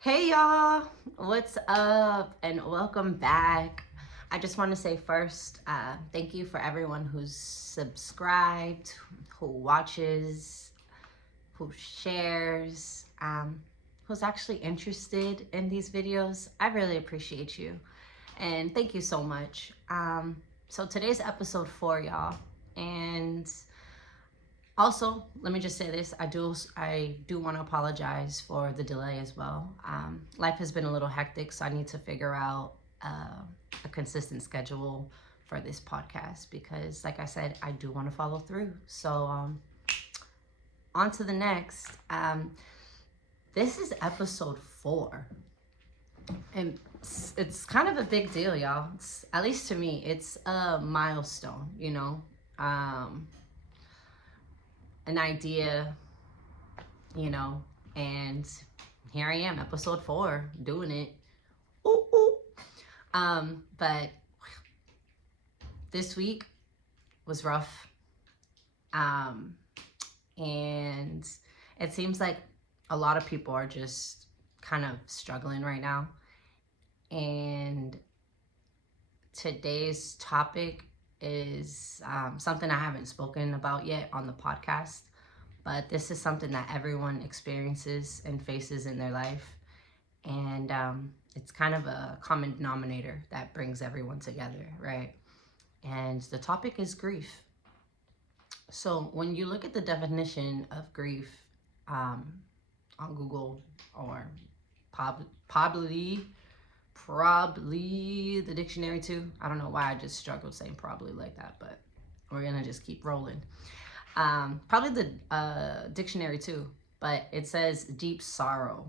Hey y'all, what's up and welcome back. I just want to say first, thank you for everyone who's subscribed, who watches, who shares, who's actually interested in these videos. I really appreciate you and thank you so much. So today's episode 4, y'all, and also, let me just say this. I do want to apologize for the delay as well. Life has been a little hectic, so I need to figure out a consistent schedule for this podcast because, like I said, I do want to follow through. So, on to the next. This is episode 4, and it's kind of a big deal, y'all. At least to me, it's a milestone, an idea, you know, and here I am, episode 4, doing it. Ooh, ooh. But this week was rough. And it seems like a lot of people are just kind of struggling right now. And today's topic is something I haven't spoken about yet on the podcast, but this is something that everyone experiences and faces in their life. And it's kind of a common denominator that brings everyone together, right? And the topic is grief. So when you look at the definition of grief on Google or probably the dictionary too. I don't know why I just struggled saying probably like that, but we're gonna just keep rolling. Probably the dictionary too, but it says deep sorrow,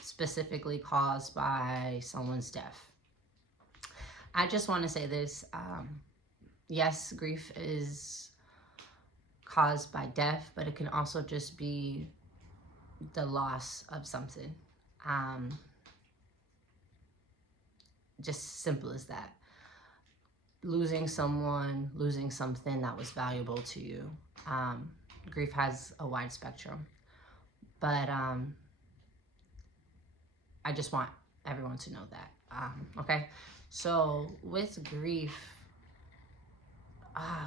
specifically caused by someone's death. I just want to say this. Yes, grief is caused by death, but it can also just be the loss of something. Just simple as that. Losing someone, losing something that was valuable to you. Grief has a wide spectrum, but I just want everyone to know that. Okay, so with grief,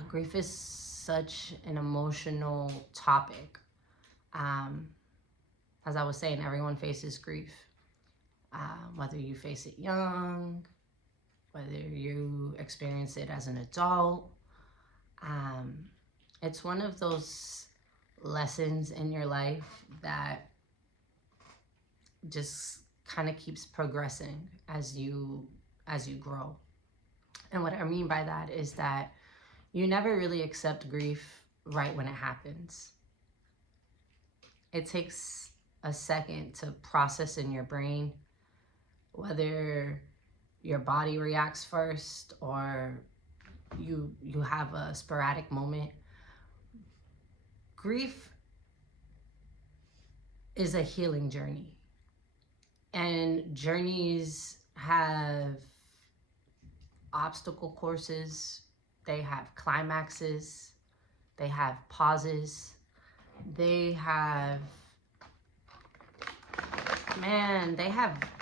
grief is such an emotional topic. As I was saying, everyone faces grief, whether you face it young, whether you experience it as an adult. It's one of those lessons in your life that just kind of keeps progressing as you grow. And what I mean by that is that you never really accept grief right when it happens. It takes a second to process in your brain, whether your body reacts first or you have a sporadic moment. Grief is a healing journey, and journeys have obstacle courses, they have climaxes, they have pauses, they have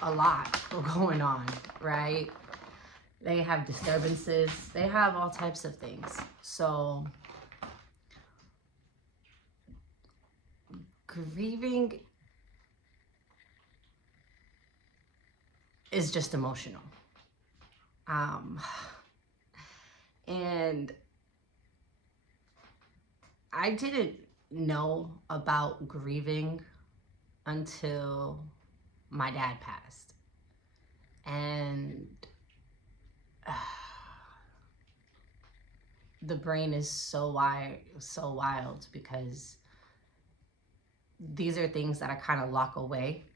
a lot going on, right? They have disturbances, they have all types of things. So grieving is just emotional. And I didn't know about grieving until my dad passed. And the brain is so wild because these are things that I kind of lock away.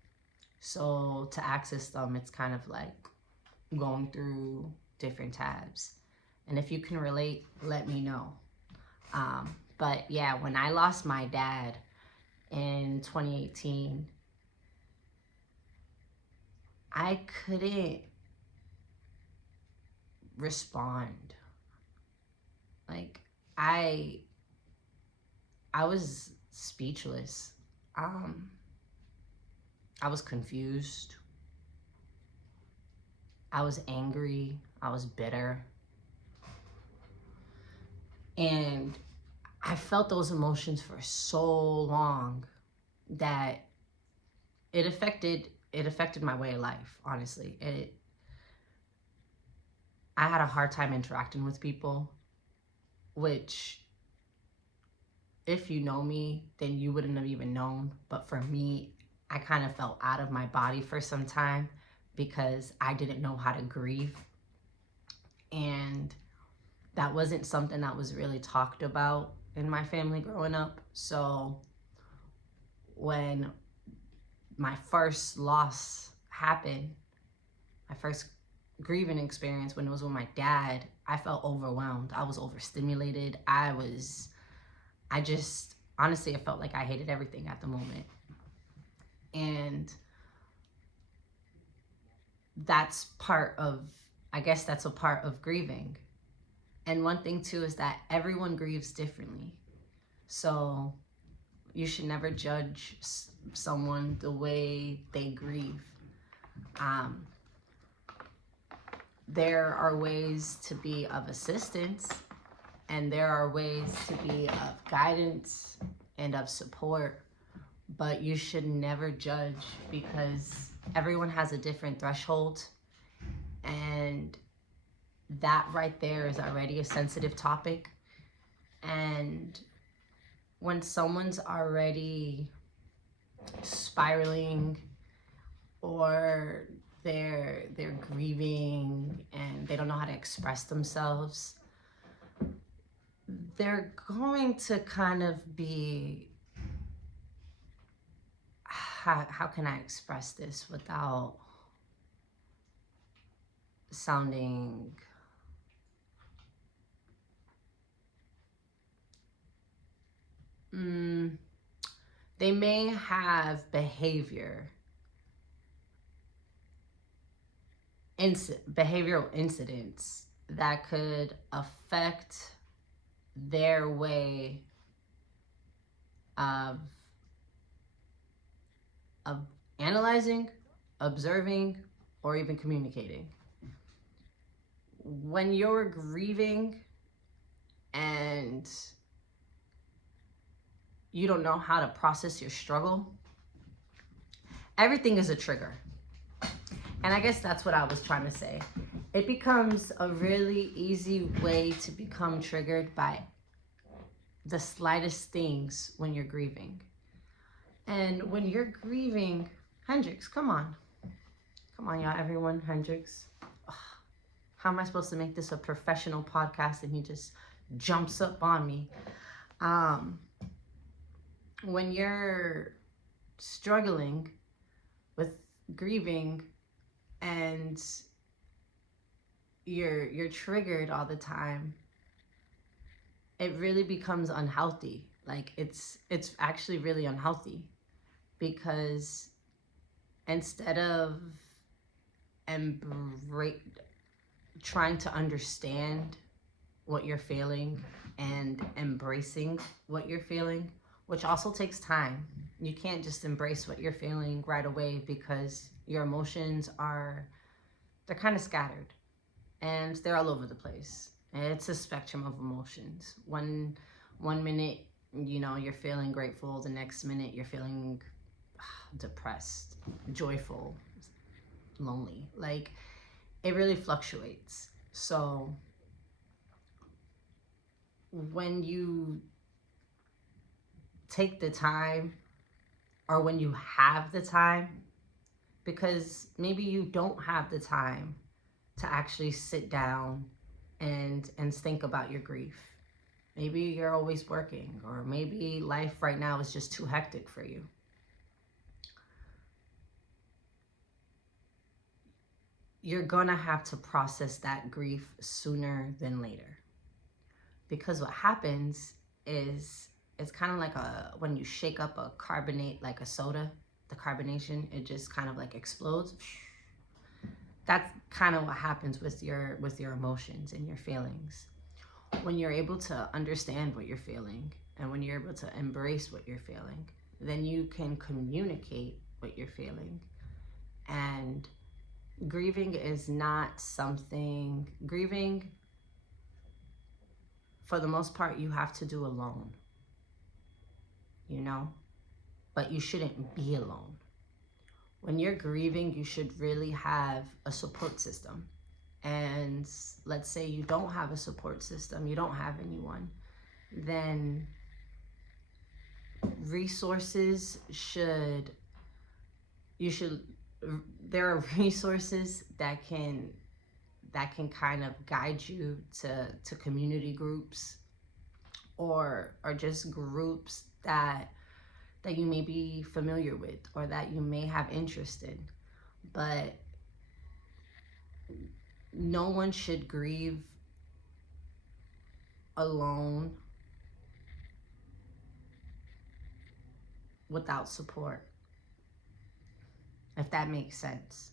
So to access them, it's kind of like going through different tabs. And if you can relate, let me know. But yeah, when I lost my dad in 2018, I couldn't respond. Like I was speechless. I was confused. I was angry. I was bitter. And I felt those emotions for so long that it affected my way of life, honestly. I had a hard time interacting with people, which, if you know me, then you wouldn't have even known. But for me, I kind of felt out of my body for some time because I didn't know how to grieve. And that wasn't something that was really talked about in my family growing up. So when my first loss happened, my first grieving experience, when it was with my dad, I felt overwhelmed. I was overstimulated. I just, honestly, I felt like I hated everything at the moment. And that's part of, I guess that's a part of grieving. And one thing too is that everyone grieves differently. So you should never judge someone the way they grieve. There are ways to be of assistance, and there are ways to be of guidance and of support, but you should never judge because everyone has a different threshold, and that right there is already a sensitive topic. And when someone's already spiraling, or they're grieving and they don't know how to express themselves, they're going to kind of be, how can I express this without sounding they may have behavioral incidents that could affect their way of analyzing, observing, or even communicating. When you're grieving and you don't know how to process your struggle, everything is a trigger. And I guess that's what I was trying to say. It becomes a really easy way to become triggered by the slightest things when you're grieving. And when you're grieving, Hendrix, come on. Come on, y'all, everyone. Hendrix. Ugh. How am I supposed to make this a professional podcast and he just jumps up on me? When you're struggling with grieving and you're triggered all the time, it really becomes unhealthy. Like it's actually really unhealthy, because instead of trying to understand what you're feeling and embracing what you're feeling, which also takes time. You can't just embrace what you're feeling right away because your emotions they're kind of scattered and they're all over the place. And it's a spectrum of emotions. One minute, you're feeling grateful. The next minute, you're feeling depressed, joyful, lonely. Like, it really fluctuates. So when you take the time, or when you have the time, because maybe you don't have the time to actually sit down and think about your grief. Maybe you're always working, or maybe life right now is just too hectic for you. You're gonna have to process that grief sooner than later. Because what happens is, it's kind of like when you shake up a carbonate, like a soda, the carbonation, it just kind of like explodes. That's kind of what happens with your emotions and your feelings. When you're able to understand what you're feeling, and when you're able to embrace what you're feeling, then you can communicate what you're feeling. And grieving is not something, grieving for the most part you have to do alone, you know, but you shouldn't be alone. When you're grieving, you should really have a support system. And let's say you don't have a support system, you don't have anyone, then resources should, you should, there are resources that can kind of guide you to community groups, or just groups that you may be familiar with or that you may have interest in. But no one should grieve alone without support, if that makes sense.